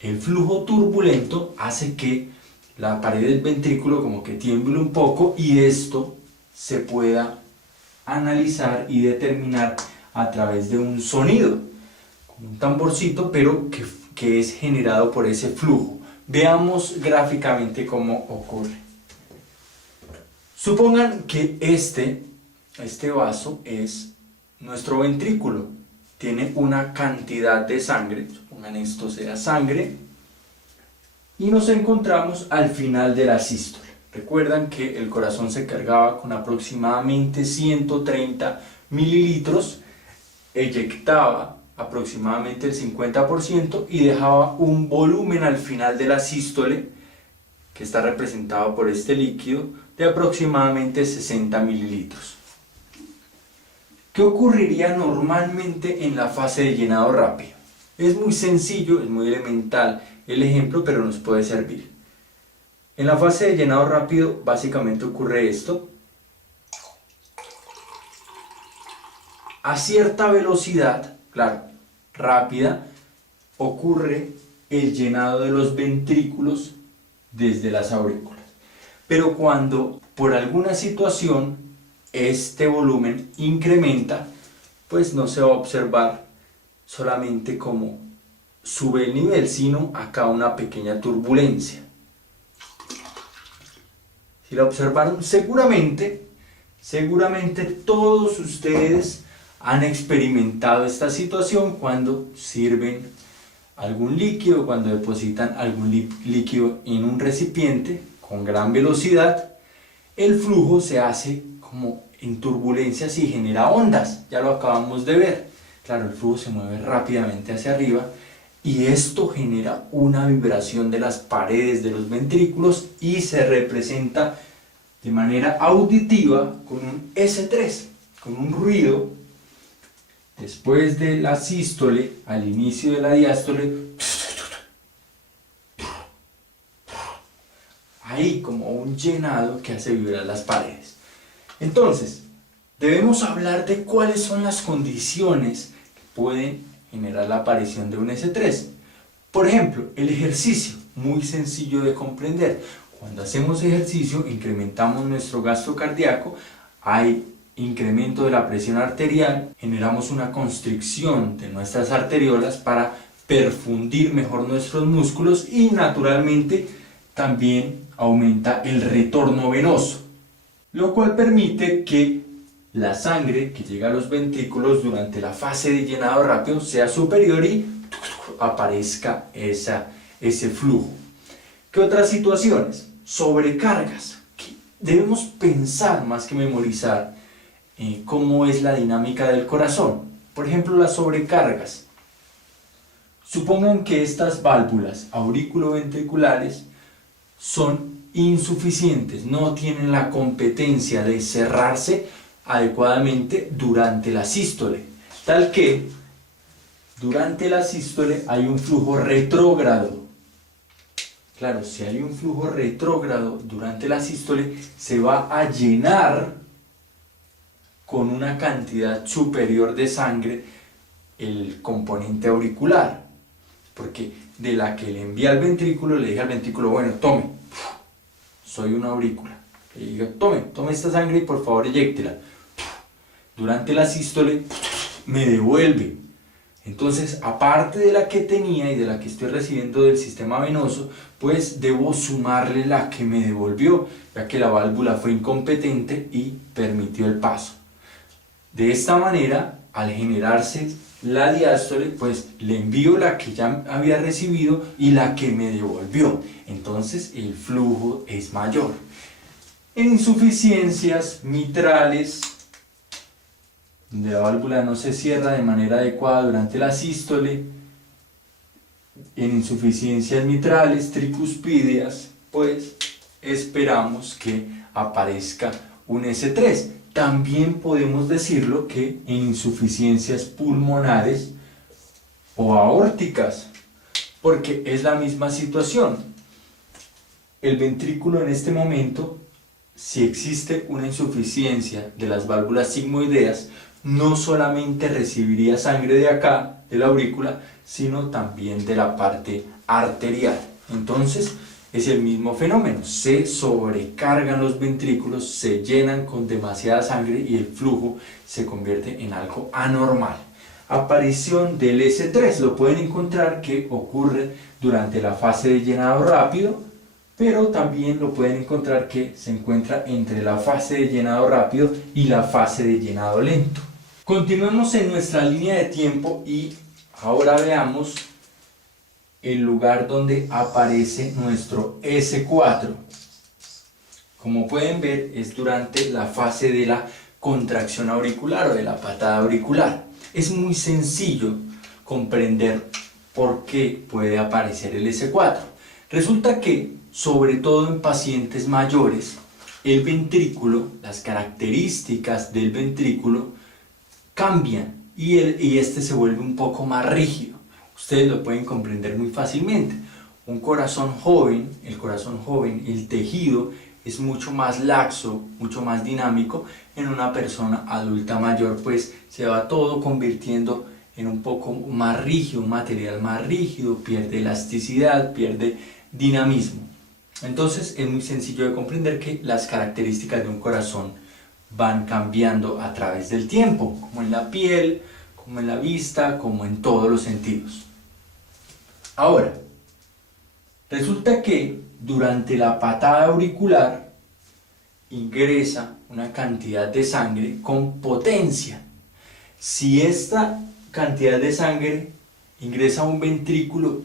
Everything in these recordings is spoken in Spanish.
El flujo turbulento hace que la pared del ventrículo como que tiemble un poco y esto se pueda analizar y determinar a través de un sonido, con un tamborcito, pero que es generado por ese flujo. Veamos gráficamente cómo ocurre. Supongan que este vaso es nuestro ventrículo, tiene una cantidad de sangre, supongan esto sea sangre, y nos encontramos al final de la sístole. Recuerdan que el corazón se cargaba con aproximadamente 130 mililitros, eyectaba aproximadamente el 50% y dejaba un volumen al final de la sístole, que está representado por este líquido, de aproximadamente 60 mililitros. ¿Qué ocurriría normalmente en la fase de llenado rápido? Es muy sencillo, es muy elemental el ejemplo, pero nos puede servir. En la fase de llenado rápido básicamente ocurre esto. A cierta velocidad, claro, rápida, ocurre el llenado de los ventrículos desde las aurículas. Pero cuando por alguna situación este volumen incrementa, pues no se va a observar solamente como sube el nivel, sino acá una pequeña turbulencia. Si la observaron, seguramente todos ustedes han experimentado esta situación cuando sirven algún líquido, cuando depositan algún líquido en un recipiente con gran velocidad. El flujo se hace como en turbulencias y genera ondas, ya lo acabamos de ver. Claro, el flujo se mueve rápidamente hacia arriba y esto genera una vibración de las paredes de los ventrículos y se representa de manera auditiva con un S3, con un ruido. Después de la sístole, al inicio de la diástole, hay como un llenado que hace vibrar las paredes. Entonces, debemos hablar de cuáles son las condiciones que pueden generar la aparición de un S3. Por ejemplo, el ejercicio, muy sencillo de comprender. Cuando hacemos ejercicio, incrementamos nuestro gasto cardíaco, hay incremento de la presión arterial, generamos una constricción de nuestras arteriolas para perfundir mejor nuestros músculos y naturalmente también aumenta el retorno venoso, lo cual permite que la sangre que llega a los ventrículos durante la fase de llenado rápido sea superior y aparezca ese flujo. ¿Qué otras situaciones? Sobrecargas. Debemos pensar más que memorizar cómo es la dinámica del corazón. Por ejemplo, las sobrecargas. Supongan que estas válvulas auriculoventriculares son insuficientes, no tienen la competencia de cerrarse adecuadamente durante la sístole, tal que durante la sístole hay un flujo retrógrado. Claro, si hay un flujo retrógrado durante la sístole, se va a llenar con una cantidad superior de sangre el componente auricular, porque de la que le envía al ventrículo, le dije al ventrículo, bueno, tome, soy una aurícula, le digo, tome esta sangre y por favor eyéctela. Durante la sístole me devuelve. Entonces, aparte de la que tenía y de la que estoy recibiendo del sistema venoso, pues debo sumarle la que me devolvió, ya que la válvula fue incompetente y permitió el paso. De esta manera, al generarse la diástole, pues le envío la que ya había recibido y la que me devolvió. Entonces, el flujo es mayor. En insuficiencias mitrales, donde la válvula no se cierra de manera adecuada durante la sístole, en insuficiencias mitrales tricuspídeas, pues esperamos que aparezca un S3. También podemos decirlo que en insuficiencias pulmonares o aórticas, porque es la misma situación. El ventrículo en este momento, si existe una insuficiencia de las válvulas sigmoideas, no solamente recibiría sangre de acá, de la aurícula, sino también de la parte arterial. Entonces es el mismo fenómeno, se sobrecargan los ventrículos, se llenan con demasiada sangre y el flujo se convierte en algo anormal. Aparición del S3 lo pueden encontrar que ocurre durante la fase de llenado rápido, pero también lo pueden encontrar que se encuentra entre la fase de llenado rápido y la fase de llenado lento. Continuemos en nuestra línea de tiempo y ahora veamos el lugar donde aparece nuestro S4. Como pueden ver, es durante la fase de la contracción auricular o de la patada auricular. Es muy sencillo comprender por qué puede aparecer el S4. Resulta que, sobre todo en pacientes mayores, el ventrículo, las características del ventrículo cambian y este se vuelve un poco más rígido. Ustedes lo pueden comprender muy fácilmente. Un corazón joven, el tejido es mucho más laxo, mucho más dinámico. En una persona adulta mayor, pues se va todo convirtiendo en un poco más rígido, un material más rígido, pierde elasticidad, pierde dinamismo. Entonces es muy sencillo de comprender que las características de un corazón van cambiando a través del tiempo, como en la piel, como en la vista, como en todos los sentidos. Ahora, resulta que durante la patada auricular ingresa una cantidad de sangre con potencia. Si esta cantidad de sangre ingresa a un ventrículo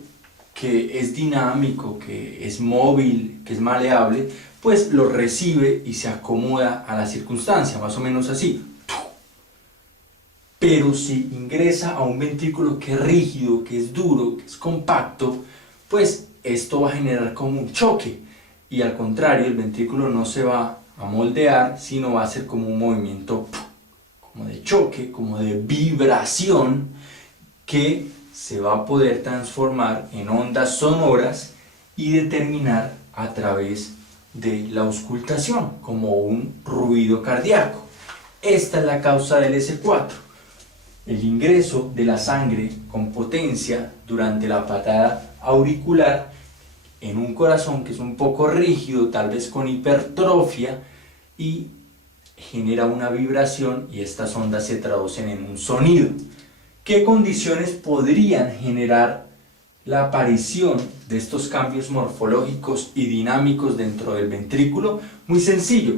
que es dinámico, que es móvil, que es maleable, pues lo recibe y se acomoda a la circunstancia, más o menos así. Pero si ingresa a un ventrículo que es rígido, que es duro, que es compacto, pues esto va a generar como un choque. Y al contrario, el ventrículo no se va a moldear, sino va a ser como un movimiento como de choque, como de vibración, que se va a poder transformar en ondas sonoras y determinar a través de la auscultación, como un ruido cardíaco. Esta es la causa del S4. El ingreso de la sangre con potencia durante la patada auricular en un corazón que es un poco rígido, tal vez con hipertrofia, y genera una vibración y estas ondas se traducen en un sonido. ¿Qué condiciones podrían generar la aparición de estos cambios morfológicos y dinámicos dentro del ventrículo? Muy sencillo.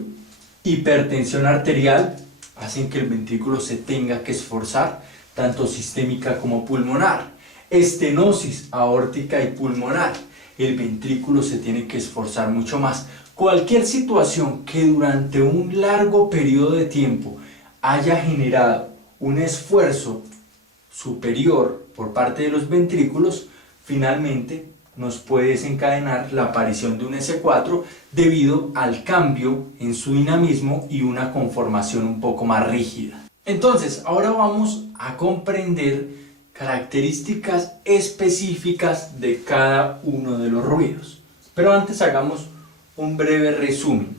Hipertensión arterial, hacen que el ventrículo se tenga que esforzar, tanto sistémica como pulmonar. Estenosis aórtica y pulmonar, el ventrículo se tiene que esforzar mucho más. Cualquier situación que durante un largo periodo de tiempo haya generado un esfuerzo superior por parte de los ventrículos, finalmente nos puede desencadenar la aparición de un S4 debido al cambio en su dinamismo y una conformación un poco más rígida. Entonces, ahora vamos a comprender características específicas de cada uno de los ruidos. Pero antes hagamos un breve resumen.